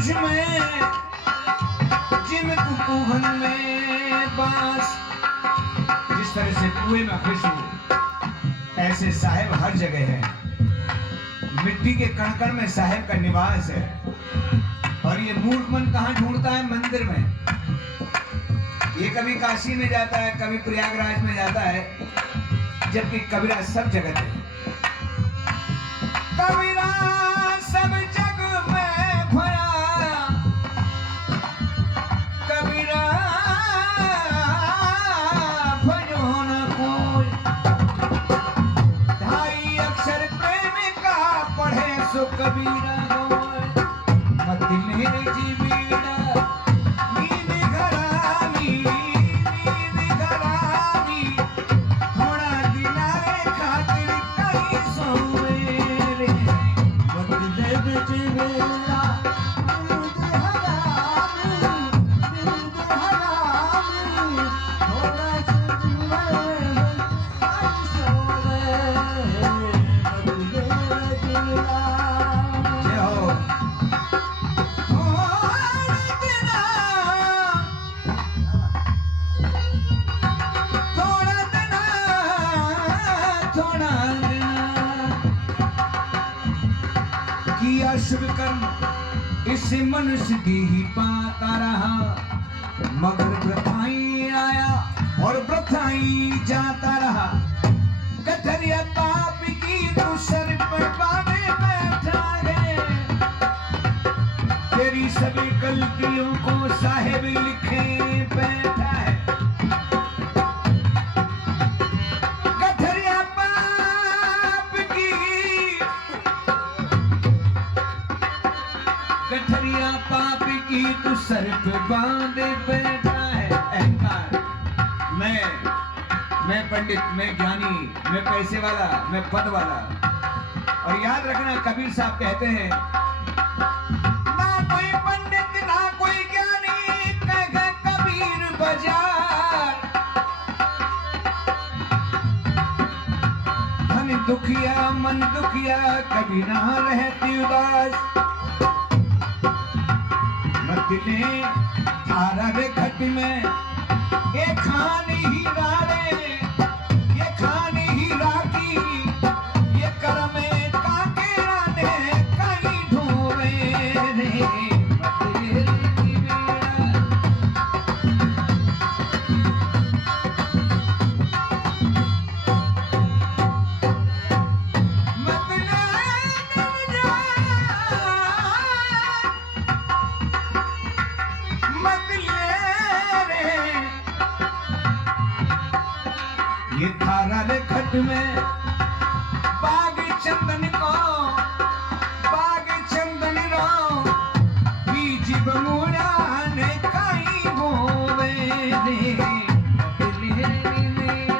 तुझ में जिम कुहन में बास। जिस तरह से कुएं में खुशबू, ऐसे साहेब हर जगह है। मिट्टी के कण-कण में साहेब का निवास है। और ये मूर्ख मन कहाँ ढूंढता है? मंदिर में। ये कभी काशी में जाता है, कभी प्रयागराज में जाता है, जबकि कबीरा सब जगह है। कबीरा सब जग में भरा, कबीरा भजो न कोई। ढाई अक्षर प्रेम का पढ़े सो कबीरा होय। मत मेरे जीवीड़ा नींद घरानी, नींद घरानी। थोड़ा दिनारे खातिर कहीं सोए रे। मत मेरे जीवीड़ा नींद हरानी, नींद हरानी। थोड़ा दिनारे कहीं सोए रे। मत मेरे जीवीड़ा। जय हो। किया शुभ कर्म इस मनुष्य की ही पाता रहा, मगर वृथाई आया और वृथाई जाता रहा। कथरिया पाप की तू सर पर बांधे बैठा है। तेरी सभी गलतियों को साहेब लिखे बैठा है। कथरिया पाप की, कथरिया पाप की तू सर पे बांधे बैठा है। अहंकार, मैं पंडित, मैं ज्ञानी, मैं पैसे वाला, मैं पद वाला। और याद रखना, कबीर साहब कहते हैं, ना कोई पंडित ना कोई ज्ञानी, कह कबीर बाजार। धन दुखिया मन दुखिया, कभी ना रहती उदास। मत थारा रे घट में ये खान हीरा रे, ये खान हीरा की। ये करम काके राने कहीं ढूंढे रे। मत मेरे जीवीड़ा। मत ये थारा रे खट में बाग चंदन को, बाग चंदन रो। बीज बमुड़ा ने कहीं बोवे रे। मत मेरे मेरा।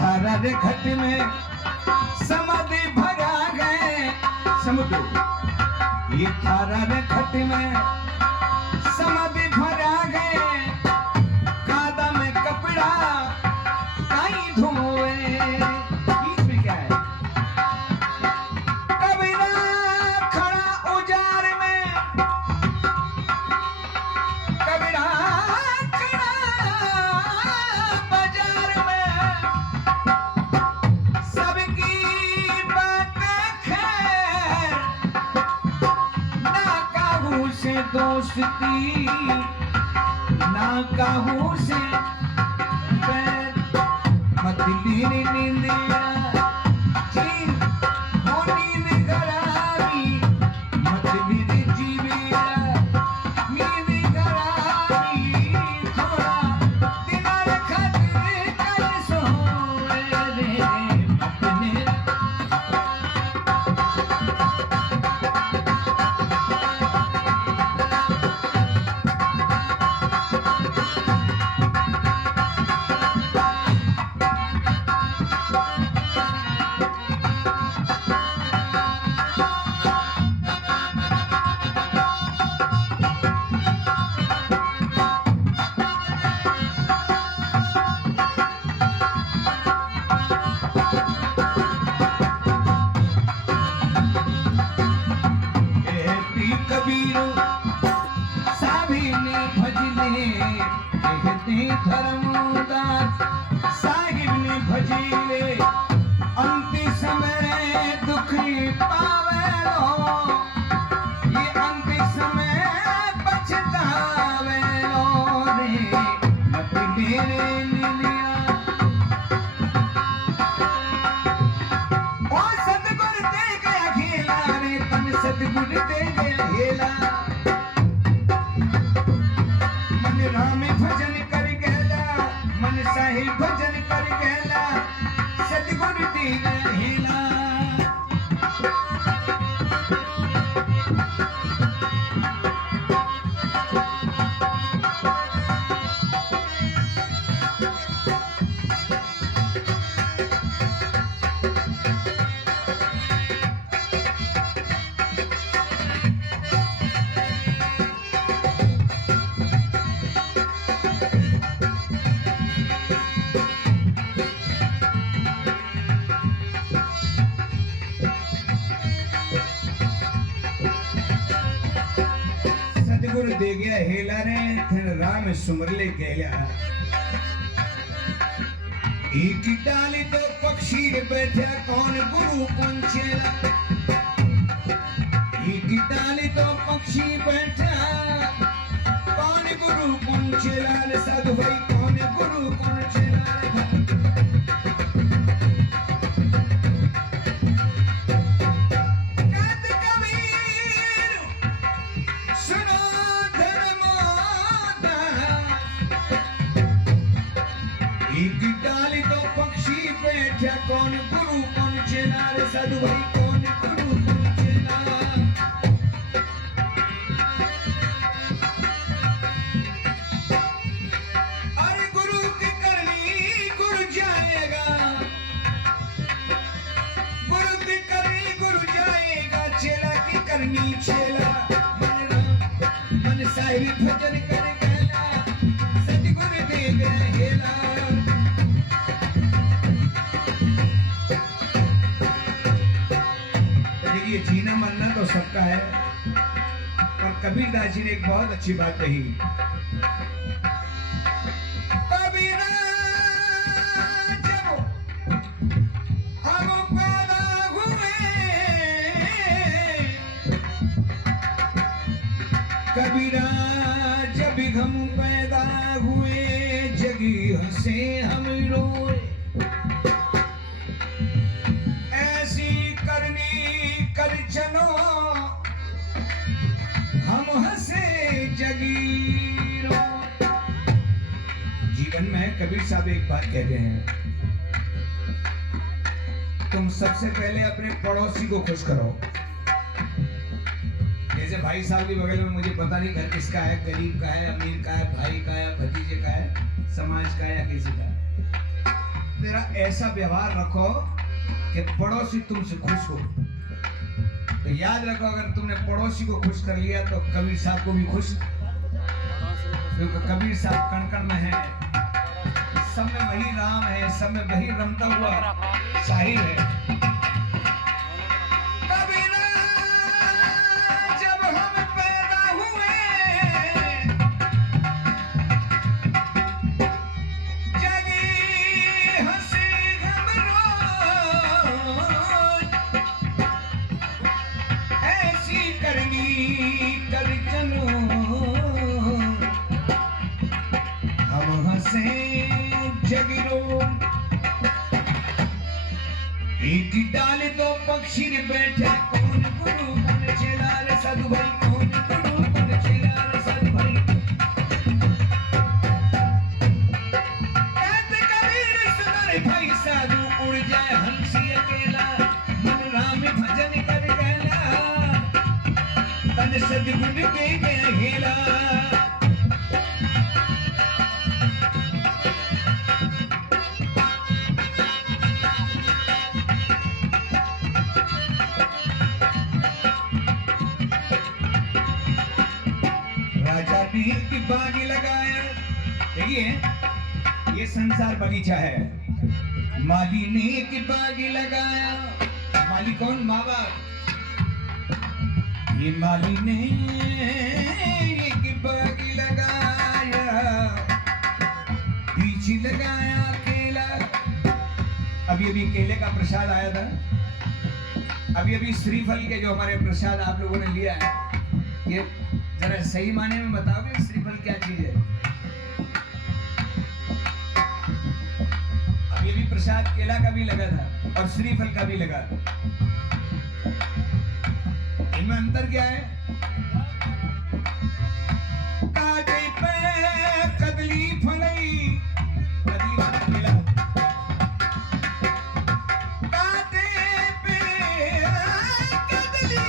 थारा रे घट में समाधि भरा गए समुद्र। ये थारा रे घट में समाधि भरा गए। कादा में कपड़ा कहीं धोए। बीच में क्या है? कबीरा खड़ा उजार में, कबीरा खड़ा बाजार में। सबकी बातें खैर, ना काहू से दोस्ती, ना काहू से बैर। मत मेरी नींदिया जी हो नींद घरानी। मत मेरी जीवीड़ा नींद घरानी। थोड़ा दिनार खातिर कर सो धर्मदास साहिब ने भजीले अंतिम समय दुखी पावेलो ये अंतिम समय पछतावेलो रे मत मेरे नीलिया ओ सतगुरु दे गया खेला रे तन सतगुरु दे गया खेला मन राम भजन कर गहला मन साहिब भजन कर गहला सतगुरु दे गया हेला सतगुरु दे गया हेला रे थन राम सुमरले कहला एक डाली तो पक्षी बैठा कौन गुरु कौन चेला एक डाली तो पक्षी बैठा कौन गुरु कौन चेला रे साधु भाई कौन गुरु कौन चेला एक डाली तो पक्षी बैठा कौन गुरु कौन चेला रे साधु भाई कौन गुरु कौन चेला अरे गुरु की करनी गुरु जाएगा गुरु की करनी गुरु जाएगा चेला की करनी चेला मन साहिब भजन कर गहला सतगुरु दे गया हेला ये जीना मरना तो सबका है पर कबीरदास जी ने एक बहुत अच्छी बात कही कबीरा जब हम पैदा हुए कबीरा जब हम पैदा हुए जगी हंसे हम रोए कर चलो हम हंसे जगीरो जीवन में कबीर साहब एक बात कहते हैं तुम सबसे पहले अपने पड़ोसी को खुश करो जैसे भाई साहब के बगल में मुझे पता नहीं घर किसका है गरीब का है अमीर का है भाई का है भतीजे का है समाज का है या किसी का है तेरा ऐसा व्यवहार रखो कि पड़ोसी तुमसे खुश हो तो याद रखो अगर तुमने पड़ोसी को खुश कर लिया तो कबीर साहब को भी खुश क्योंकि कबीर साहब कण कण में है सब में वही राम है सब में वही रमता हुआ साहिब है कबीरा जब हम पैदा हुए जगी हंसी घबरो करनी कर चलो हम हंसे जगरो एक डाले तो पक्षी ने बैठा कौन गुरु कौन चेला रे साधु भाई कौन गुरु कौन चेला रे साधु भाई कहते कबीर सुन भाई साधु उड़ जाए हंसी अकेला मन राम भजन कर गहला तन सतगुरु दे गया हेला राजा नील की बागी लगाया देखिए ये संसार बगीचा है माली ने की बागी लगाया माली कौन माँ बाप ये माली ने की बागी लगाया अभी अभी केले का प्रसाद आया था, अभी अभी श्रीफल के जो हमारे प्रसाद आप लोगों ने लिया है, ये जरा सही माने में बताओगे श्रीफल क्या चीज है? अभी अभी प्रसाद केला का भी लगा था और श्रीफल का भी लगा। इनमें अंतर क्या है? काटे पे कदली फलई, कदली वाला केला, काटे पे कदली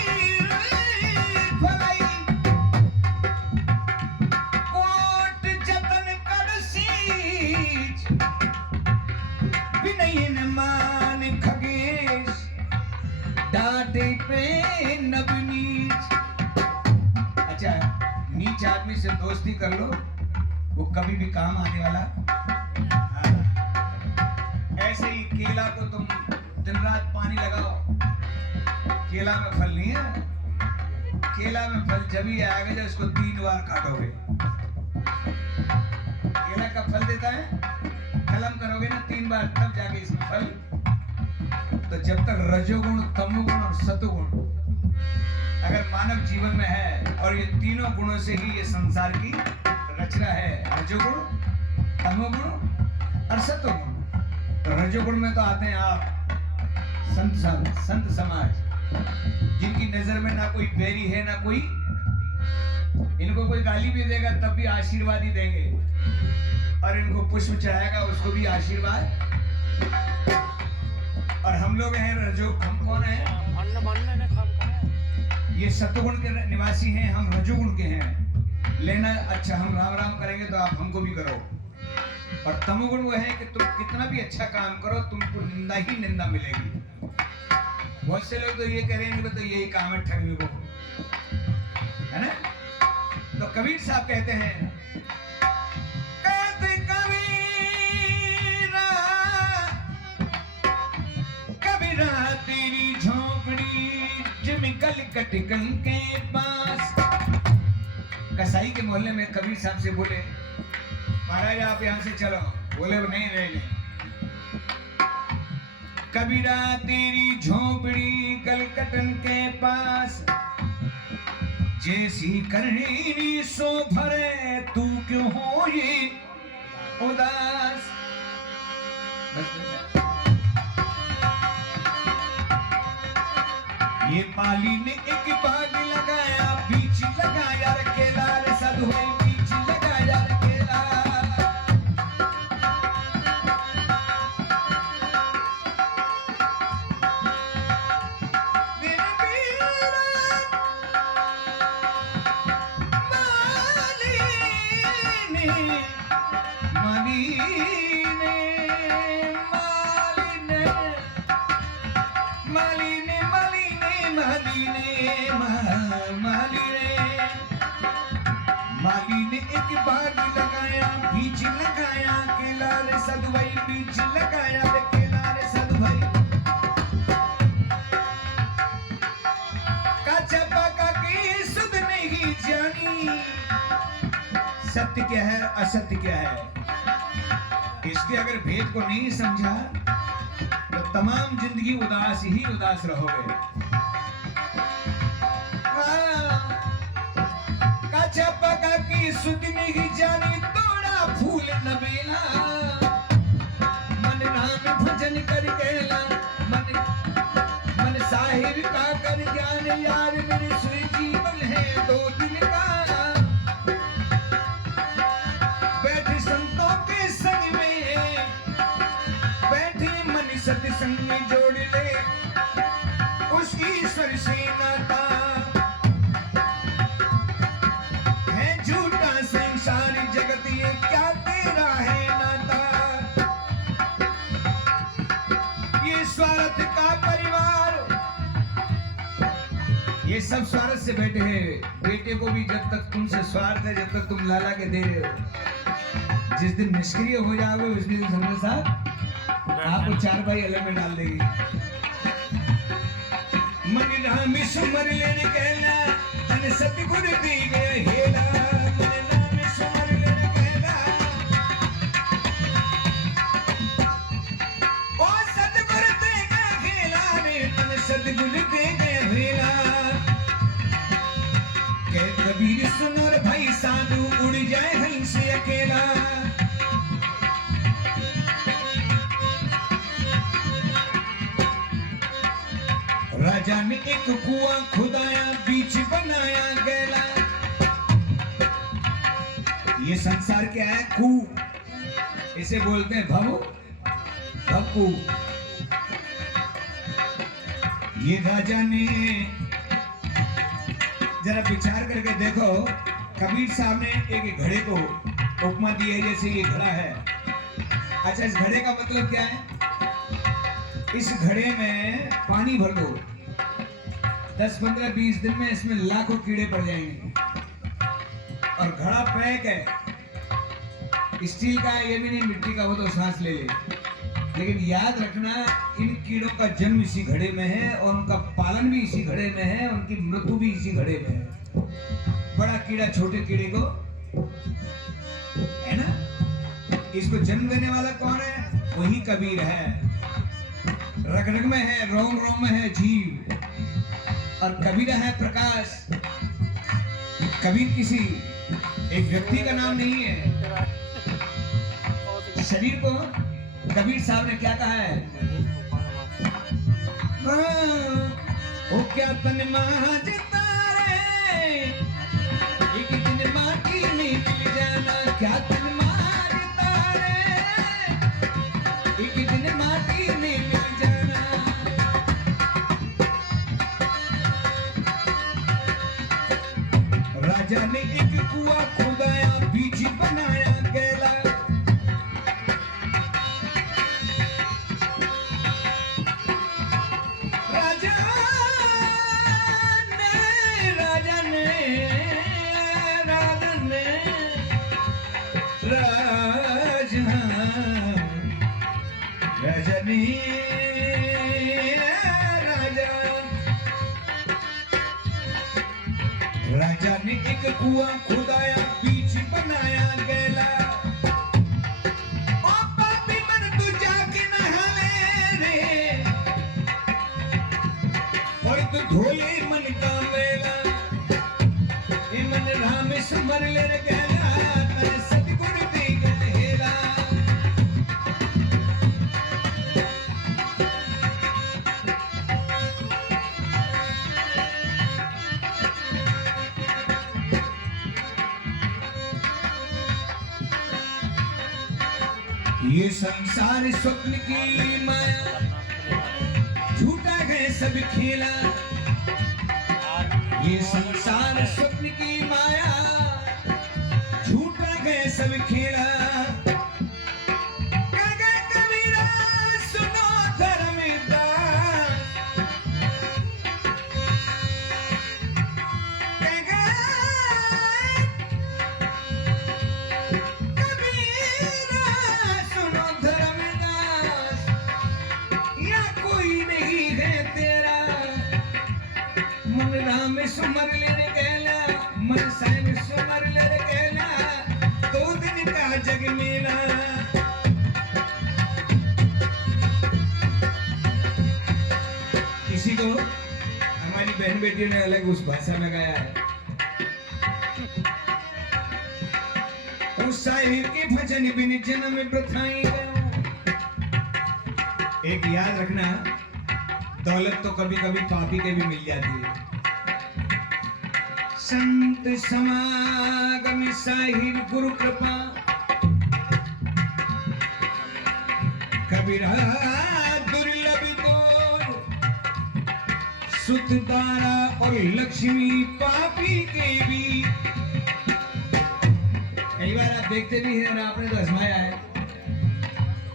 फलई, कोट जतन कर सींच, विनयन मान खगेश, डांटे पे नब नीच। अच्छा, नीच आदमी से दोस्ती कर लो, वो कभी भी काम आने वाला। ऐसे ही केला को तुम दिन रात पानी लगाओ, केला में फल नहीं है। केला में फल जब ही आएगा जब इसको 3 बार काटोगे। केला का फल देता है, कलम करोगे ना 3 बार, तब जाके इसमें फल। तो जब तक रजोगुण, तमोगुण और सतोगुण अगर मानव जीवन में है, और ये तीनों गुणों से ही ये संसार की रचना है, रजोगुण, तमोगुण और सतोगुण। तो रजोगुण में तो आते हैं आप संत समाज, जिनकी नजर में ना कोई बैरी है ना कोई, इनको कोई गाली भी देगा तब भी आशीर्वाद ही देंगे, और इनको पुष्प चढ़ाएगा उसको भी आशीर्वाद। और हम लोग हैं रजो, हम कौन है? ये सतोगुण के निवासी हैं, हम रजोगुण के हैं। लेना अच्छा, हम राम राम करेंगे तो आप हमको भी करो। और तमोगुण वो है कि तुम कितना भी अच्छा काम करो, तुमको निंदा ही निंदा मिलेगी। बहुत से लोग तो ये कह रहे हैं तो यही काम है ठगने को, है ना? तो कबीर साहब कहते हैं, तेरी झोपड़ी जिमिकल कटकन के पास। कसाई के मोहल्ले में कबीर साहब से बोले, महाराज आप यहाँ से चलो। बोले नहीं नहीं नहीं, कबीरा तेरी झोपड़ी कलकटन के पास, जैसी करनी सो भरे तू क्यों हो ये उदास। ये पाली ने एक बाग लगाया, बीच लगाया केला रे सधुए, बीच लगाया केला। मेरे पीरा माली ने माली ने एक बाग लगाया, बीच लगाया केला रे सधुई, बीच लगाया रे केला रे सधुई। काचा पाका की सुध नहीं जानी, सत्य क्या है असत्य क्या है, इसके अगर भेद को नहीं समझा तो तमाम जिंदगी उदास ही उदास रहोगे। काचा पका की सुध नहीं जानी, तोड़ा फूल नबेला, मन नाम भजन कर गेला, मन साहिब का कर ज्ञान यार, मेरे सुई जीवन है 2 दिन का। बैठे संतों के संग में, बैठे मन सत्संग में जोड़ ले, उस ईश्वर से नाता है झूठा संसार जगत, ये क्या तेरा है नाता। ये स्वार्थ का परिवार, ये सब स्वार्थ से बैठे हैं। बेटे को भी जब तक तुमसे स्वार्थ है, जब तक तुम लाला के दे रहे हो, जिस दिन निष्क्रिय हो जाओगे उस दिन समझ साहब आपको 4 भाई अलग में डाल देगी। मन राम सुमर लेने कहना, तन सतगुरु दी गए हेला, मन राम सुमर लेने कहना, ओ सतगुरु सदगुरु दे गए वेला। कह कबीर सुनो रे भाई साधु उड़ जाए हंस अकेला। राजा ने एक कुआं खुदाया बीच बनाया गैला। ये संसार क्या है? कू, इसे बोलते हैं भक्कू। ये राजा ने जरा विचार करके देखो, कबीर साहब ने एक घड़े को उपमा दी है जैसे ये घड़ा है। अच्छा, इस घड़े का मतलब क्या है? इस घड़े में पानी भर दो, 10, 15, 20 दिन में इसमें लाखों कीड़े पड़ जाएंगे। और घड़ा पैक है, स्टील का है, ये भी नहीं मिट्टी का, वो तो सांस ले ले। लेकिन याद रखना, इन कीड़ों का जन्म इसी घड़े में है और उनका पालन भी इसी घड़े में है, उनकी मृत्यु भी इसी घड़े में है। बड़ा कीड़ा छोटे कीड़े को, है ना, इसको जन्म देने वाला कौन है? वही कबीर है। रग रग में है, रोम रोम में है जीव, और कबीर है प्रकाश। कबीर किसी एक व्यक्ति का नाम नहीं है। शरीर को कबीर साहब ने क्या कहा है? ओ क्या तन मांझता रे, एक दिन माटी में मिल जाना। क्या तन मांझता रे, एक दिन माटी में मिल जाना। राजा ने एक कुआं खुदाया बीच बनाया गैला। राजा ने एक कुआं खुदाया बीच बनाया गैला। ओ पापी मन तू जाके नहावे रे, और तू धोले मन का मेला। ये मन राम स्मर ले रे गैला, मैं सतगुरु दे गहेला। ये संसार स्वप्न की माया, झूठा है सब खेला। ये संसार स्वप्न की माया, झूठा है सब खेला। कबीरा सुनो धर्मदास, राम सुमर ले रे गैला, मन सैन सुमर ले रे गैला। 2 दिन का जग मेला। किसी को हमारी बहन बेटियों ने अलग उस भाषा में गाया है। उस साहिब के भजन बिन जन्म प्रथाई गयो। एक याद रखना, दौलत तो कभी कभी पापी के भी मिल जाती है। संत समागम साहिब गुरु कृपा, कबीरा दुर्लभ तो सुत दारा और लक्ष्मी पापी के भी। कई बार आप देखते भी हैं और आपने तो आजमाया है।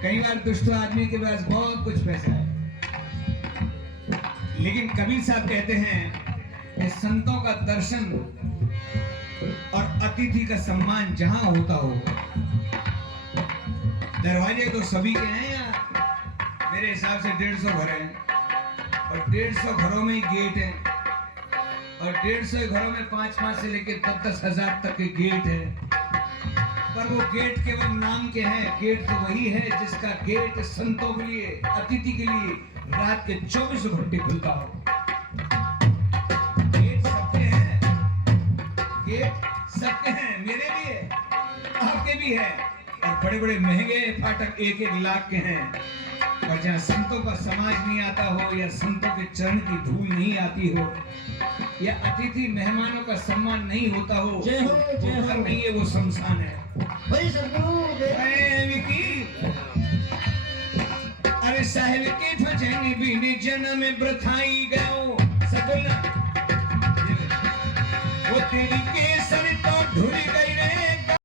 कई बार दुष्ट आदमी के पास बहुत कुछ पैसा है, लेकिन कबीर साहब कहते हैं कि संतों का दर्शन और अतिथि का सम्मान जहां होता हो। दरवाजे तो सभी के हैं यार, मेरे हिसाब से 150 घर हैं, और 150 घरों में ही गेट है, और 150 घरों में 5-5 से लेकर 10-10 हजार तक के गेट है। पर वो गेट केवल नाम के हैं। गेट तो वही है जिसका गेट संतों के लिए, अतिथि के लिए रात के 24 घंटे खुलता हो। गेट सबके हैं, गेट सबके हैं, मेरे भी है, आपके भी है। और बड़े बड़े महंगे फाटक 1-1 लाख के हैं। और जहाँ संतों का समाज नहीं आता हो, या संतों के चरण की धूल नहीं आती हो, या अतिथि मेहमानों का सम्मान नहीं होता हो, वो घर नहीं है, वो शमशान है। भाई सदगुरु अरे साहिल के भजन बिन जन्म ब्रथाई गयो सब बोलना। वो तेरी केसर तो ढुल गई